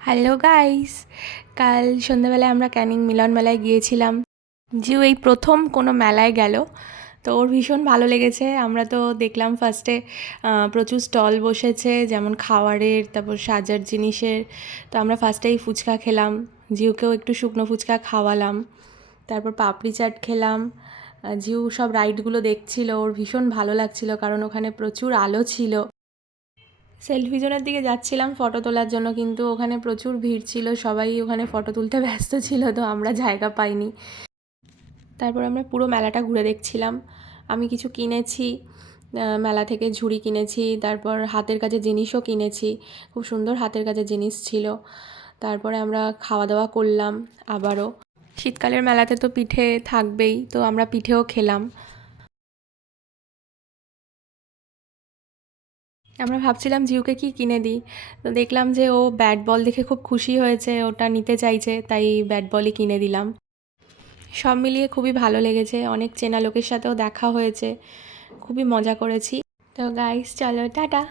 Hello guys, কাল সন্ধ্যাবেলায় আমরা ক্যানিং মিলন মেলায় গিয়েছিলাম। জিও এই প্রথম কোনো মেলায় গেল, তো ওর ভীষণ ভালো লেগেছে। আমরা তো দেখলাম ফার্স্টে প্রচুর স্টল বসেছে, যেমন খাওয়ারের, তারপর সাজার জিনিসের। তো আমরা ফার্স্টেই ফুচকা খেলাম, জিওকেও একটু শুকনো ফুচকা খাওয়ালাম। তারপর পাপড়ি চাট খেলাম। জিও সব রাইডগুলো দেখছিল, ওর ভীষণ ভালো লাগছিল কারণ ওখানে প্রচুর আলো ছিল। সেলফি জোনের দিকে যাচ্ছিলাম ফটো তোলার জন্য, কিন্তু ওখানে প্রচুর ভিড় ছিল, সবাই ওখানে ফটো তুলতে ব্যস্ত ছিল, তো আমরা জায়গা পাইনি। তারপর আমরা পুরো মেলাটা ঘুরে দেখছিলাম। আমি কিছু কিনেছি, মেলা থেকে ঝুড়ি কিনেছি, তারপর হাতের কাজের জিনিসও কিনেছি, খুব সুন্দর হাতের কাজের জিনিস ছিল। তারপরে আমরা খাওয়া দাওয়া করলাম আবারও। শীতকালের মেলাতে তো পিঠে থাকবেই, তো আমরা পিঠেও খেলাম। আমরা ভাবছিলাম জিউকে কি কিনে দিই, তো দেখলাম যে ও ব্যাট বল দেখে খুব খুশি হয়েছে, ওটা নিতে চাইছে, তাই ব্যাট বলই কিনে দিলাম। সব মিলিয়ে খুবই ভালো লেগেছে, অনেক চেনা লোকের সাথেও দেখা হয়েছে, খুবই মজা করেছি। তো গাইস, চলো টাটা।